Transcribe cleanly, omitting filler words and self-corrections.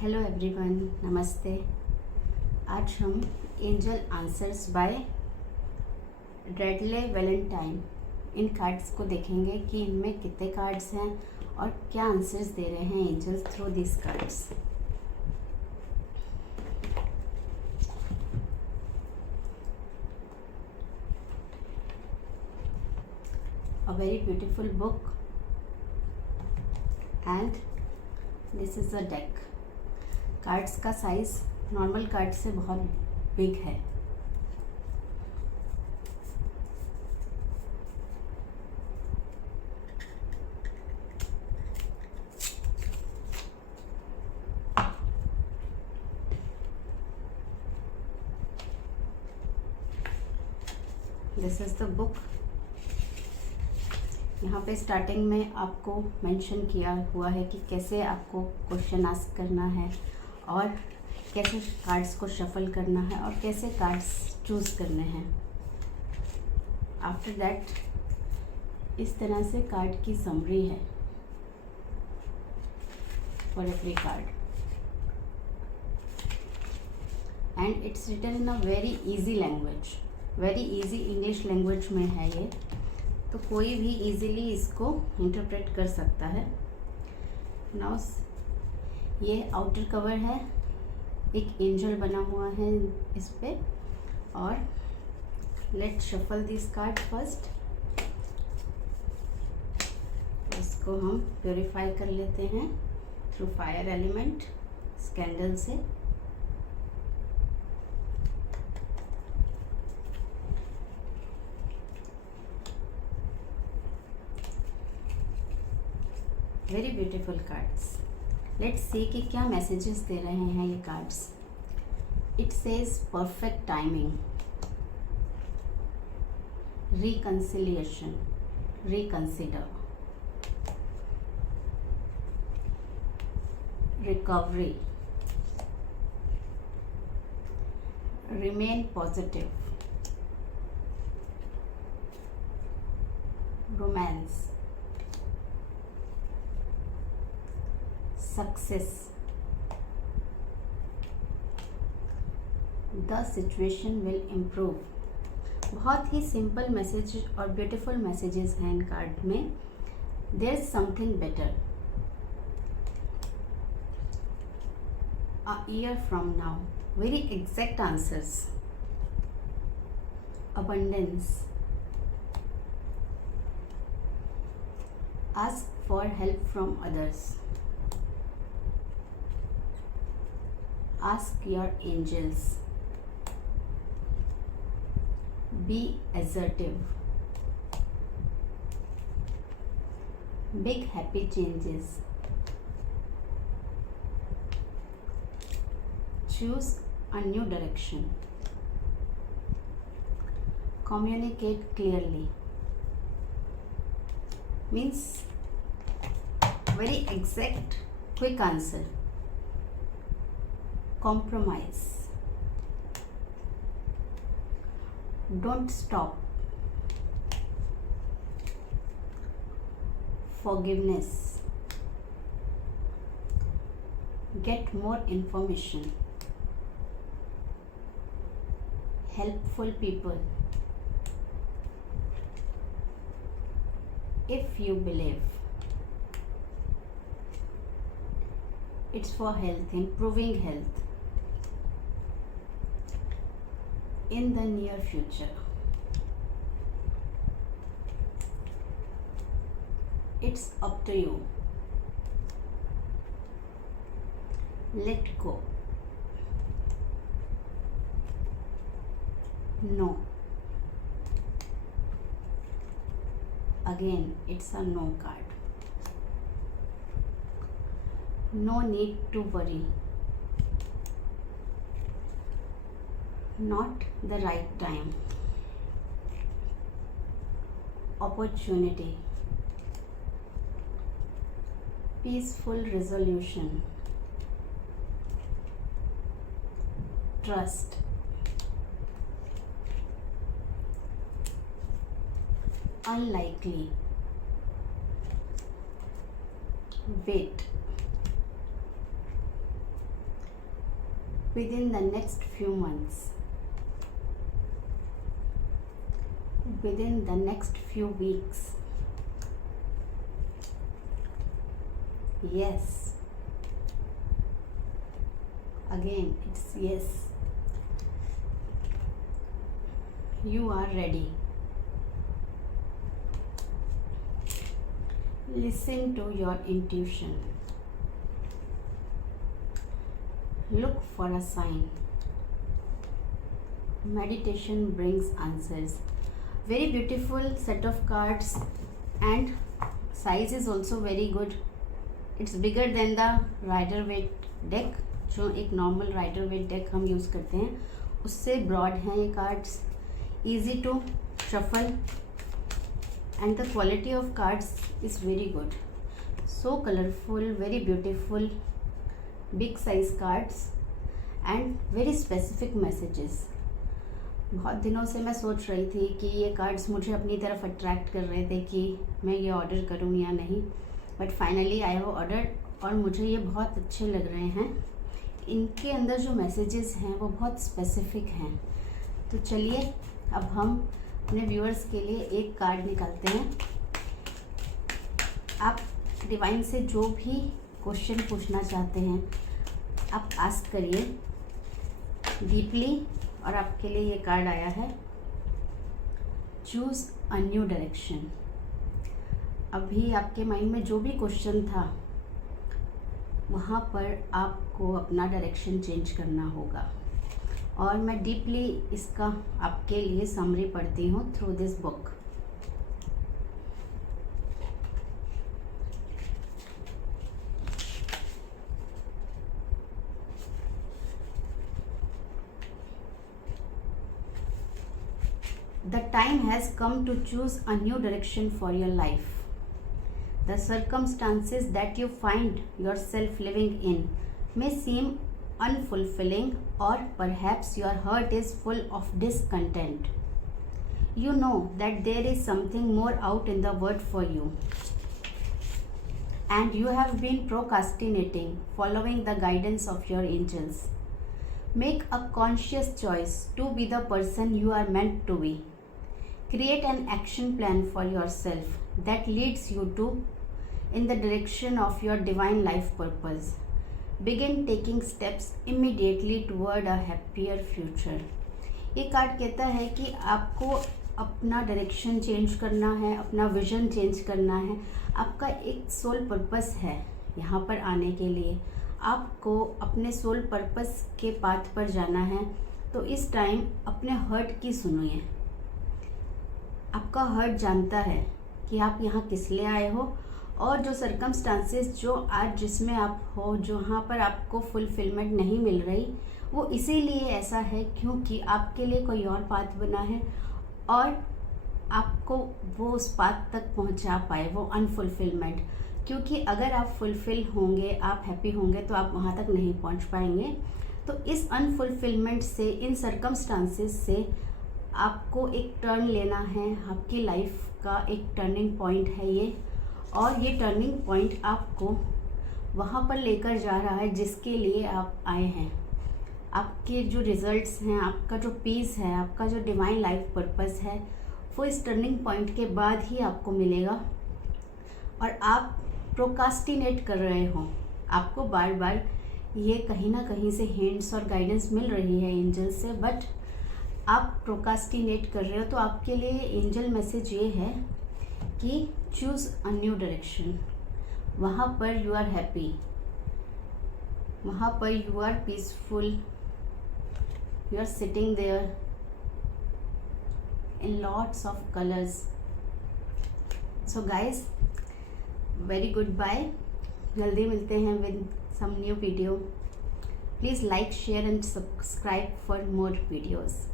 Hello everyone, नमस्ते। आज हम एंजल आंसर्स बाय ड्रेडले वैलेंटाइन इन कार्ड्स को देखेंगे कि इनमें कितने कार्ड्स हैं और क्या आंसर्स दे रहे हैं angels through this cards. A very beautiful book and this is a deck. Cards का साइज नॉर्मल कार्ड से बहुत बिग है। This is the book. यहाँ पे स्टार्टिंग में आपको मेंशन किया हुआ है कि कैसे आपको क्वेश्चन आस्क करना है और कैसे कार्ड्स को शफल करना है और कैसे कार्ड्स चूज़ करने हैं। आफ्टर दैट इस तरह से कार्ड की समरी है for every card and it's written in a very easy language. Very easy English language में है ये, तो कोई भी इजीली इसको इंटरप्रेट कर सकता है। नाउ ये आउटर कवर है, एक एंजल बना हुआ है इस पे। और let's shuffle this card first. इसको हम प्योरीफाई कर लेते हैं थ्रू फायर एलिमेंट कैंडल से। Very beautiful cards. Let's see कि क्या मैसेजेस दे रहे हैं ये cards. It says perfect timing, reconciliation, reconsider, recovery, remain positive, romance, success, the situation will improve. बहुत ही सिंपल मैसेज और ब्यूटीफुल मैसेजेस हैं इन कार्ड में। There is something better, a year from now, very exact answers, abundance, ask for help from others, ask your angels, be assertive, big happy changes, choose a new direction, communicate clearly. Means very exact, quick answer. Compromise, don't stop, forgiveness, get more information, helpful people, if you believe. It's for health, improving health in the near future. It's up to you. Let go. No. Again, it's a no card. No need to worry. Not the right time. Opportunity. Peaceful resolution. Trust. Unlikely. Wait. within the next few months, within the next few weeks. Yes. Again, it's yes. You are ready. Listen to your intuition. Look for a sign. Meditation brings answers. Very beautiful set of cards, and size is also very good. It's bigger than the Rider Waite deck, जो एक normal Rider Waite deck हम use करते हैं उससे broad हैं ये cards. Easy to shuffle and the quality of cards is very good. So colorful, very beautiful, big size cards and very specific messages. बहुत दिनों से मैं सोच रही थी कि ये कार्ड्स मुझे अपनी तरफ अट्रैक्ट कर रहे थे कि मैं ये ऑर्डर करूँ या नहीं, but finally I have ordered और मुझे ये बहुत अच्छे लग रहे हैं. इनके अंदर जो मैसेजेस हैं वो बहुत स्पेसिफिक हैं. तो चलिए अब हम अपने व्यूअर्स के लिए एक कार्ड निकालते हैं. आप डिवाइन से जो भी क्वेश्चन पूछना चाहते हैं आप आस्क करिए डीपली. और आपके लिए ये कार्ड आया है, चूज़ अ न्यू डायरेक्शन. अभी आपके माइंड में जो भी क्वेश्चन था वहाँ पर आपको अपना डायरेक्शन चेंज करना होगा. और मैं डीपली इसका आपके लिए समरी पढ़ती हूँ through this book. The time has come to choose a new direction for your life. The circumstances that you find yourself living in may seem unfulfilling, or perhaps your heart is full of discontent. You know that there is something more out in the world for you, and you have been procrastinating, following the guidance of your angels. Make a conscious choice to be the person you are meant to be. Create an action plan for yourself that leads you in the direction of your divine life purpose. Begin taking steps immediately toward a happier future. ये कार्ड कहता है कि आपको अपना direction change करना है, अपना vision change करना है. आपका एक सोल पर्पस है यहाँ पर आने के लिए. आपको अपने सोल पर्पस के पाथ पर जाना है. तो इस टाइम अपने हर्ट की सुनिए. आपका हर्ट जानता है कि आप यहाँ किस लिए आए हो, और जो सर्कमस्टांसेस जो आज जिसमें आप हो, जहाँ पर आपको फुलफिलमेंट नहीं मिल रही, वो इसीलिए ऐसा है क्योंकि आपके लिए कोई और पाथ बना है और आपको वो उस पाथ तक पहुँचा पाए, वो अनफुलफिलमेंट. क्योंकि अगर आप फुलफिल होंगे, आप हैप्पी होंगे, तो आप वहाँ तक नहीं पहुँच पाएंगे. तो इस अनफुलफिलमेंट से, इन सर्कमस्टांसेस से आपको एक टर्न लेना है. आपकी लाइफ का एक टर्निंग पॉइंट है ये, और ये टर्निंग पॉइंट आपको वहाँ पर लेकर जा रहा है जिसके लिए आप आए हैं. आपके जो रिजल्ट्स हैं, आपका जो पीस है, आपका जो डिवाइन लाइफ पर्पस है, वो इस टर्निंग पॉइंट के बाद ही आपको मिलेगा. और आप प्रोकास्टिनेट कर रहे हो, आपको बार बार ये कहीं ना कहीं से हिंट्स और गाइडेंस मिल रही है एंजल से, बट आप प्रोकास्टिनेट कर रहे हो. तो आपके लिए एंजल मैसेज ये है कि चूज़ अ न्यू डायरेक्शन. वहाँ पर यू आर हैप्पी, वहाँ पर you are peaceful, you are sitting there in lots of colours. So guys, very good bye. जल्दी मिलते हैं with some new video. Please like, share and subscribe for more videos.